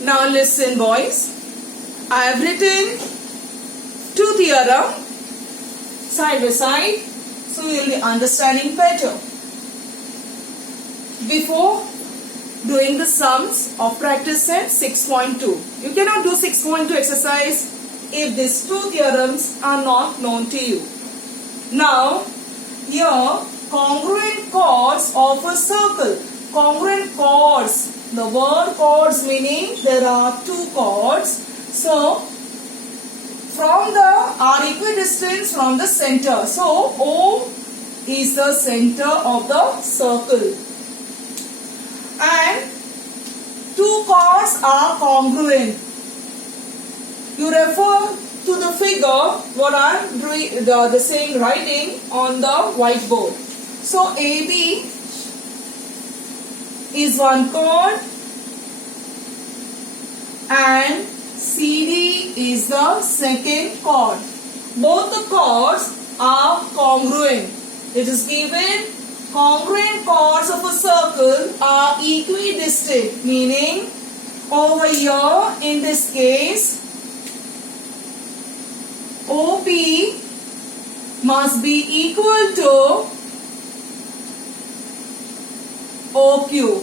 Now listen boys. I have written two theorem side by side, so you will be understanding better. Before doing the sums of practice set 6.2, you cannot do 6.2 exercise if these two theorems are not known to you. Now, here congruent chords of a circle. Congruent chords. The word chords meaning there are two chords. So, from the are equidistant from the center. So, O is the center of the circle. And two chords are congruent. You refer to the figure what I am writing on the whiteboard. So AB is one chord and CD is the second chord. Both the chords are congruent. It is given congruent chords of a circle are equidistant, meaning over here in this case OP must be equal to OQ.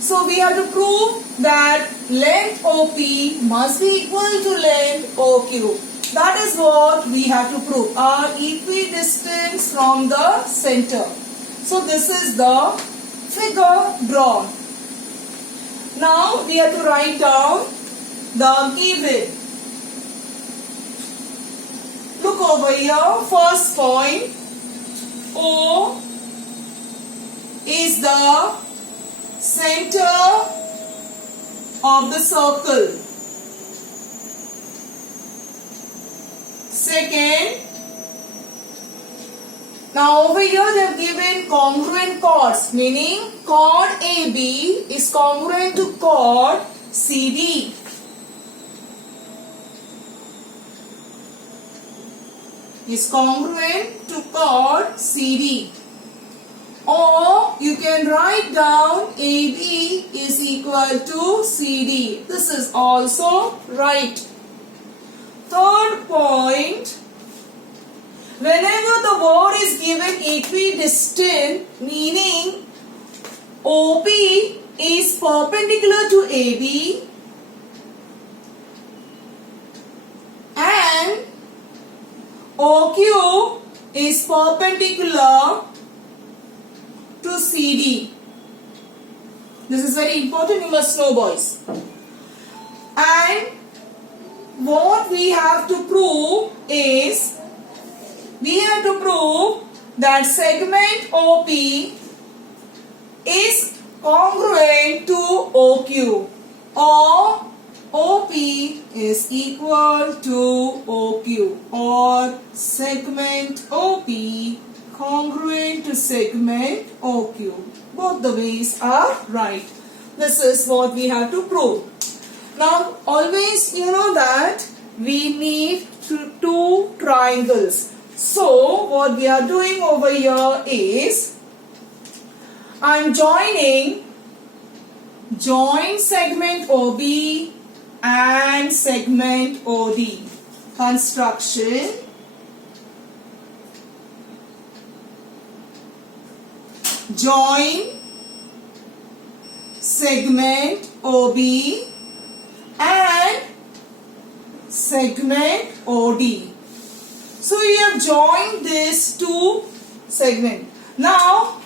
So we have to prove that length OP must be equal to length OQ. That is what we have to prove. Are equidistant from the center. So this is the figure drawn. Now we have to write down the given. Look over here. First point. O is the center of the circle. Second, now over here they have given congruent chords, meaning chord AB is congruent to chord CD. Is congruent to chord CD. Or you can write down AB is equal to CD. This is also right. Third point, whenever the word is given equidistant, meaning OP is perpendicular to AB and OQ is perpendicular to CD. This is very important, you must know boys. And what we have to prove is, we have to prove that segment OP is congruent to OQ or OP is equal to OQ or segment OP congruent to segment OQ. Both the ways are right. This is what we have to prove. Now always you know that we need two triangles. So what we are doing over here is I am join segment OB and segment OD. Construction. Join segment OB and segment OD. So we have joined these two segments. Now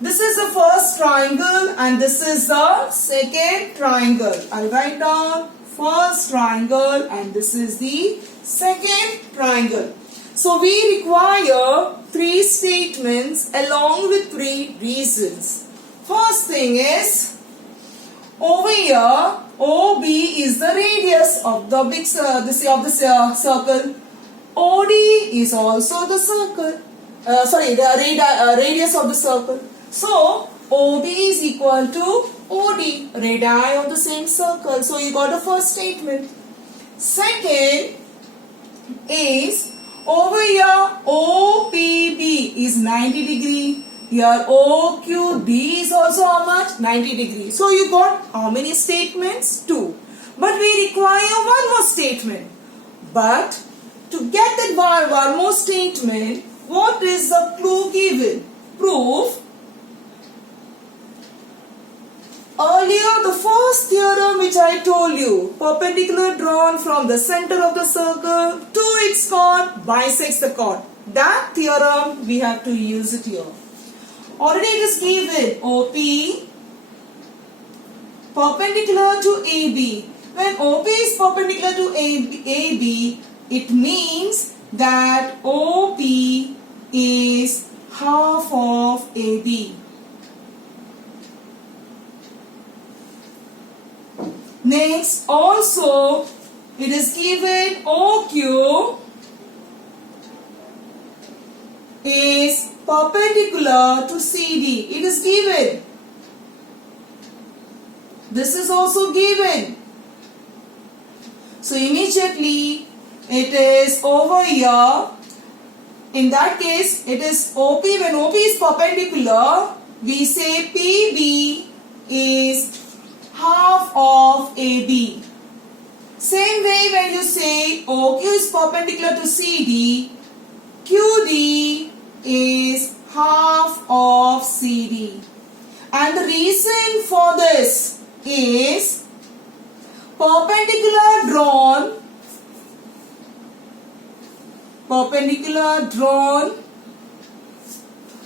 this is the first triangle and this is the second triangle. I'll write down first triangle and this is the second triangle. So we require three statements along with three reasons. First thing is, over here OB is the radius of the circle. OD is also the circle. The radius of the circle. So OB is equal to OD, radii of the same circle. So you got the first statement. Second is over here OPB is 90 degree. Here OQD is also how much? 90 degrees. So you got how many statements? 2. But we require one more statement. But to get that one more statement, what is the clue given? Proof. Earlier, the first theorem which I told you, perpendicular drawn from the center of the circle to its chord bisects the chord. That theorem we have to use it here. Already it is given OP perpendicular to AB. When OP is perpendicular to AB, it means that OP is half of AB. Next, also it is given OQ is perpendicular to CD. It is given. This is also given. So immediately it is over here. In that case, it is OP. When OP is perpendicular, we say PB is half of AB. Same way when you say OQ is perpendicular to CD, QD is half of CD. And the reason for this is perpendicular drawn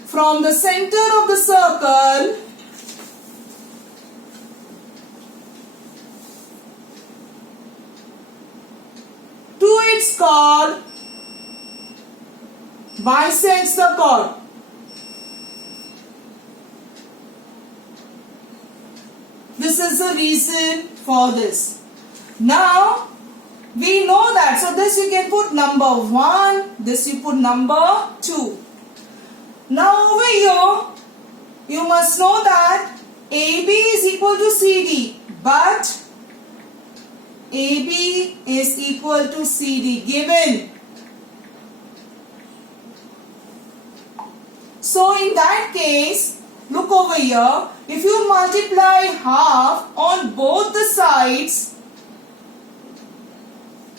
from the center of the circle to its chord bisects the chord. This is the reason for this. Now we know that. So this you can put number 1, this you put number 2. Now over here you must know that AB is equal to CD, but AB is equal to CD given. So in that case, look over here, if you multiply half on both the sides,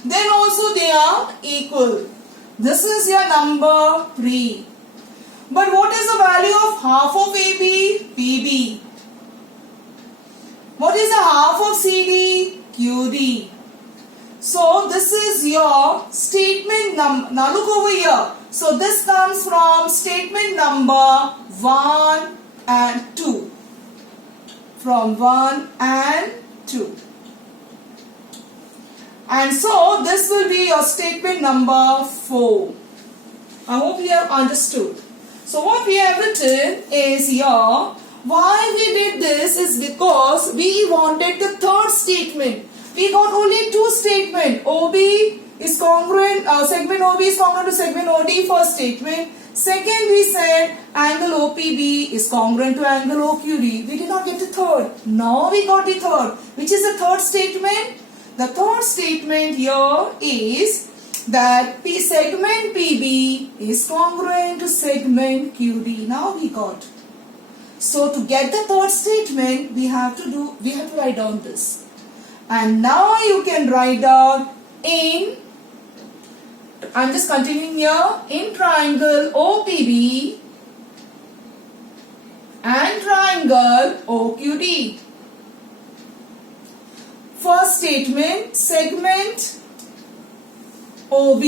then also they are equal. This is your number 3. But what is the value of half of AB? PB. What is the half of CD? QD. So this is your statement number. Now look over here. So this comes from statement number 1 and 2. From 1 and 2. And so this will be your statement number 4. I hope you have understood. So what we have written is here, why we did this is because we wanted the third statement. We got only 2 statements. OB is congruent, segment OB is congruent to segment OD first statement. Second we said angle OPB is congruent to angle OQD. We did not get the third. Now we got the third. Which is the third statement? The third statement here is that segment PB is congruent to segment QD. Now we got. So to get the third statement, we have to write down this. And now you can write down in, I'm just continuing here, in triangle OPB and triangle OQD. First statement, segment OB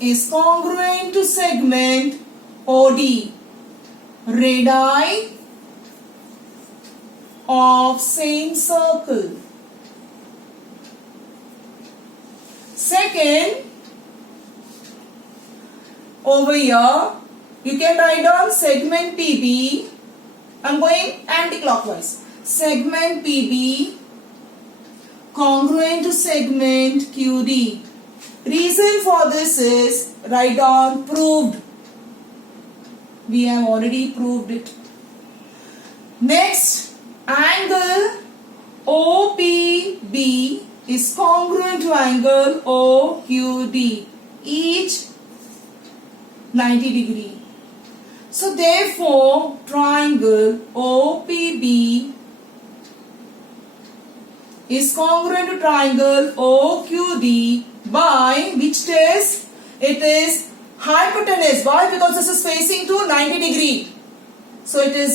is congruent to segment OD. Radii of same circle. Second, over here, you can write down segment PB. I'm going anti-clockwise. Segment PB congruent to segment QD. Reason for this is, write down proved. We have already proved it. Next, angle OPB is congruent to angle OQD, each 90 degree. So therefore, triangle OPB is congruent to triangle OQD by which test? It is hypotenuse. Why? Because this is facing to 90 degree. So it is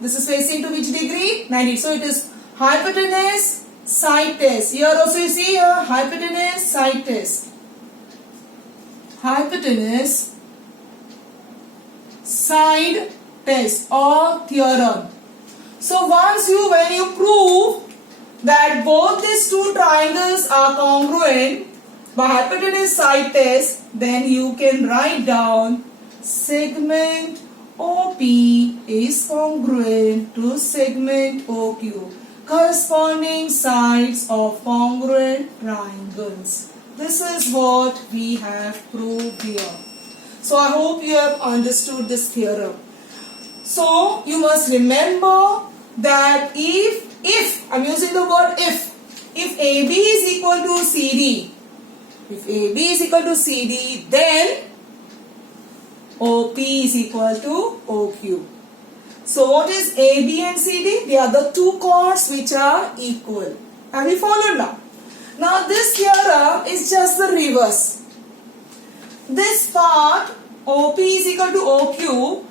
this is facing to which degree? 90. So it is hypotenuse side test. Here also you see here hypotenuse side test. Hypotenuse side test or theorem. So once when you prove that both these two triangles are congruent by hypotenuse side test, then you can write down segment OP is congruent to segment OQ, corresponding sides of congruent triangles. This is what we have proved here. So I hope you have understood this theorem. So you must remember that if I'm using the word if AB is equal to CD, if AB is equal to CD, then OP is equal to OQ. So what is AB and CD? They are the two chords which are equal. Have you followed now? Now this theorem is just the reverse. This part OP is equal to OQ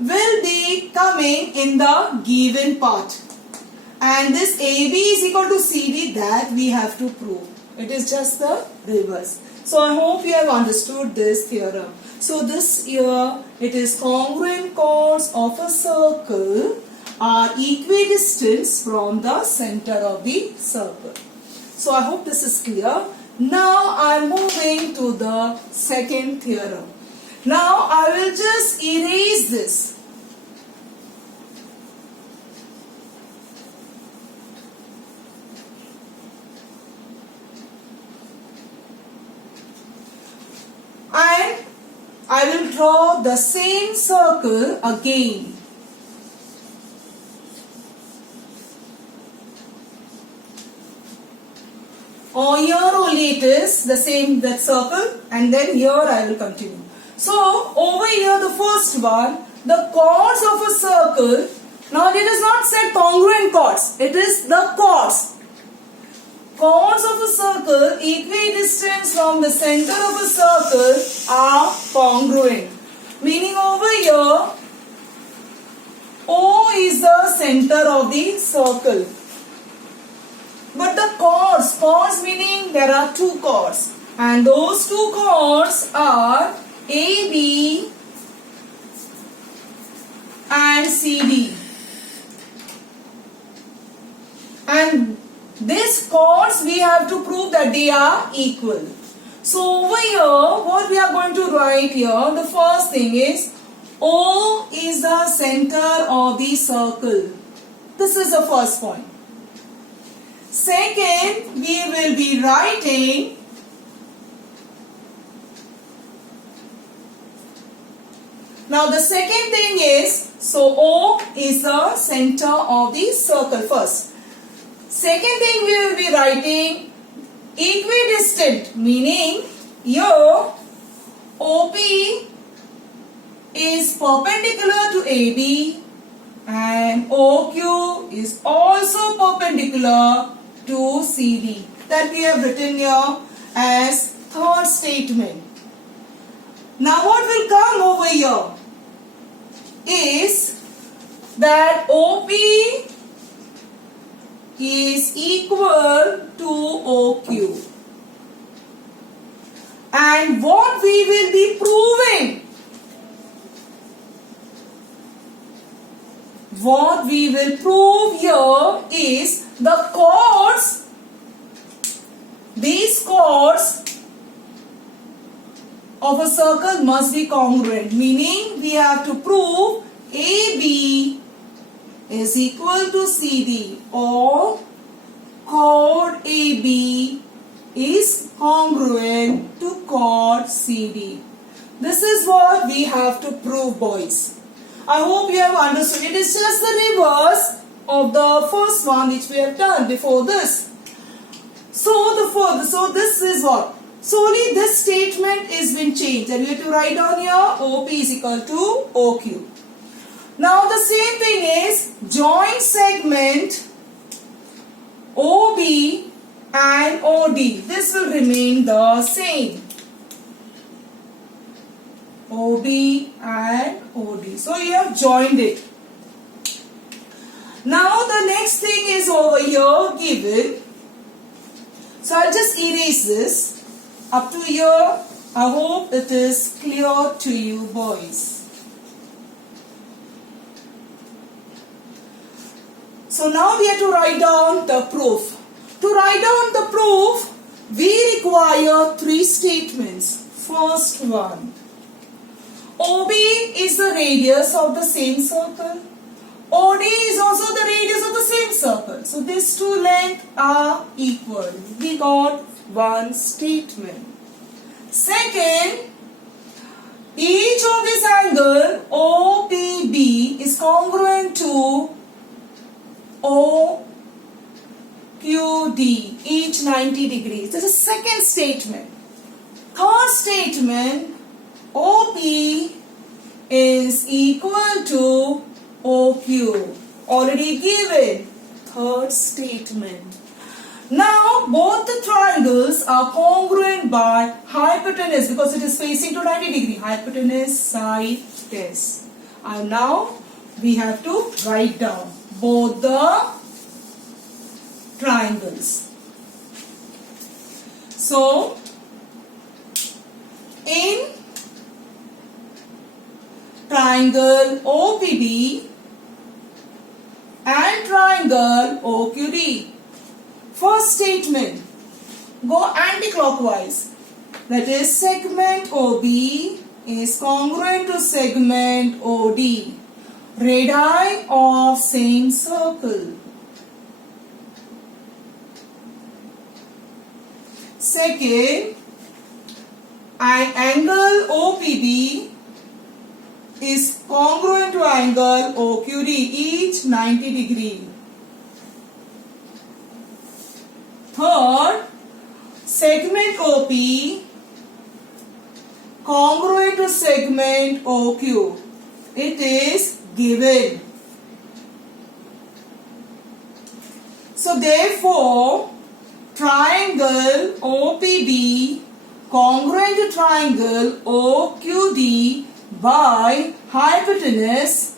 will be coming in the given part. And this AB is equal to CD, that we have to prove. It is just the reverse. So I hope you have understood this theorem. So this here, it is congruent chords of a circle are equidistant from the center of the circle. So I hope this is clear. Now I am moving to the second theorem. Now I will just erase this. And I will draw the same circle again. Or here only it is the same that circle, and then here I will continue. So over here the first one, the chords of a circle. Now it is not said congruent chords, it is the chords. Chords of a circle equidistant from the center of a circle are congruent. Meaning over here, O is the center of the circle. But the chords meaning there are two chords. And those two chords are AB and CD. And these chords we have to prove that they are equal. So over here, what we are going to write here, the first thing is O is the center of the circle. This is the first point. Second, we will be writing now the second thing is, so O is the center of the circle first. Second thing we will be writing equidistant, meaning here OP is perpendicular to AB and OQ is also perpendicular to CD. That we have written here as third statement. Now what will come over here is that OP is equal to OQ. And what we will be proving? What we will prove here is the chords, these chords of a circle must be congruent. Meaning we have to prove AB is equal to CD or chord AB is congruent to chord CD. This is what we have to prove, boys. I hope you have understood. It is just the reverse of the first one which we have done before this. So this is what? So only this statement is been changed, and we have to write down here OP is equal to OQ. Now the same thing is joint segment OB and OD. This will remain the same. OB and OD. So you have joined it. Now the next thing is over here given. So I'll just erase this. Up to here, I hope it is clear to you boys. So now we have to write down the proof. To write down the proof, we require three statements. First one, OB is the radius of the same circle. OD is also the radius of the same circle. So these two lengths are equal. We got one statement. Second, each of this angle OPB is congruent to OQD, each 90 degrees. This is second statement. Third statement, OP is equal to OQ. Already given. Third statement. Now both the triangles are congruent by hypotenuse because it is facing to 90 degree. Hypotenuse side test. And now we have to write down both the triangles. So in triangle OPB and triangle OQD, first statement, go anti-clockwise. That is segment OB is congruent to segment OD. Radii of same circle. Second, an angle OPB is congruent to angle OQD, each 90 degree. Third, segment OP congruent to segment OQ. It is given. So therefore, triangle OPB congruent to triangle OQD by hypotenuse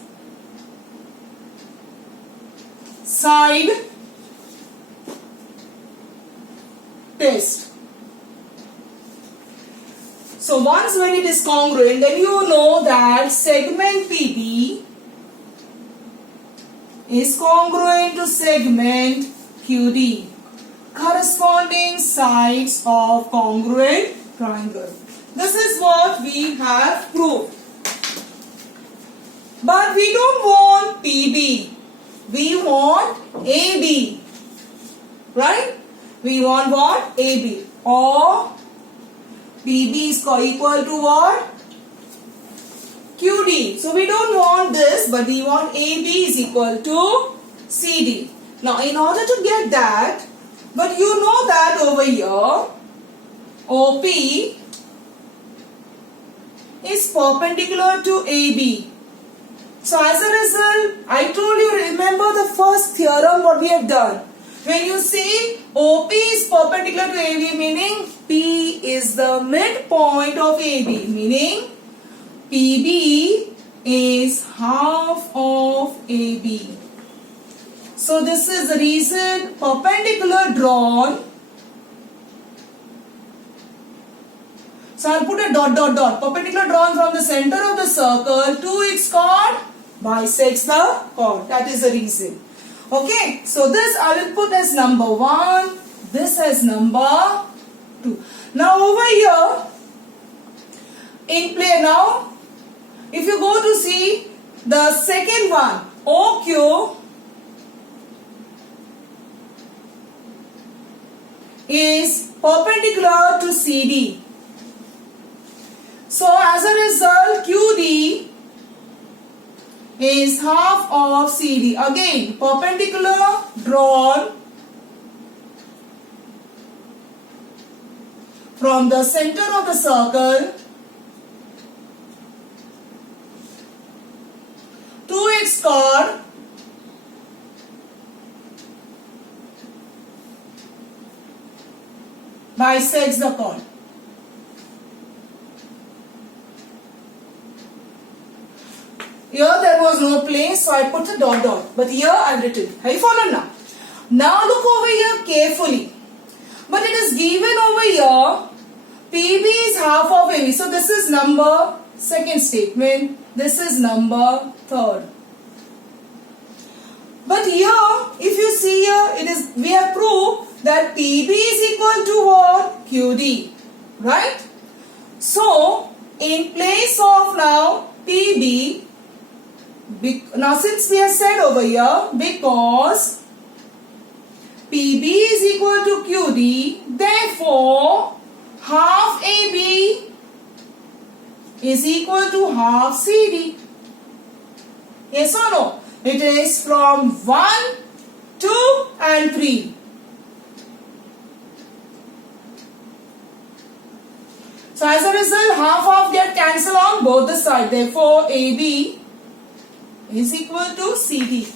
side test. So once when it is congruent, then you know that segment PB is congruent to segment QD, corresponding sides of congruent triangle. This is what we have proved. But we don't want PB. We want AB. Right? We want what? AB. Or PB is equal to what? QD. So we don't want this, but we want AB is equal to CD. Now in order to get that, but you know that over here, OP is perpendicular to AB. So as a result, I told you, remember the first theorem what we have done. When you see OP is perpendicular to AB, meaning P is the midpoint of AB, meaning PB is half of AB. So this is the reason perpendicular drawn. So I'll put a dot dot dot. Perpendicular drawn from the center of the circle to its chord bisects the chord. That is the reason. Okay. So this I will put as number 1. This as number 2. Now over here, in play now, if you go to see the second one, OQ is perpendicular to CD. So as a result, QD is half of CD. Again, perpendicular drawn from the center of the circle to its chord bisects the chord. Here there was no place, so I put a dot dot. But here I've written. Have you followed now? Now look over here carefully. But it is given over here, PB is half of AB. So this is number second statement. This is number third. But here, if you see here, we have proved that PB is equal to what? QD. Right? So, in place of now PB, now since we have said over here, because PB is equal to QD, therefore half AB is equal to half CD. Yes or no? It is from 1, 2 and 3. So as a result, half get cancelled on both the sides. Therefore, AB is equal to CD.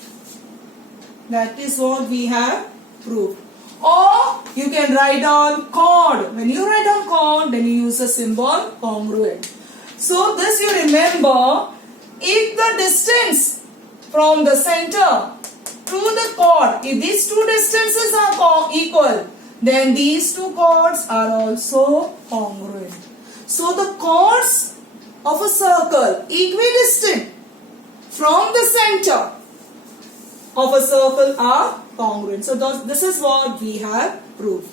That is what we have proved. Or you can write down chord. When you write down chord, then you use the symbol congruent. So this you remember, if the distance from the center to the chord, if these two distances are equal, then these two chords are also congruent. So the chords of a circle equidistant from the center of a circle are congruent. So this is what we have proved.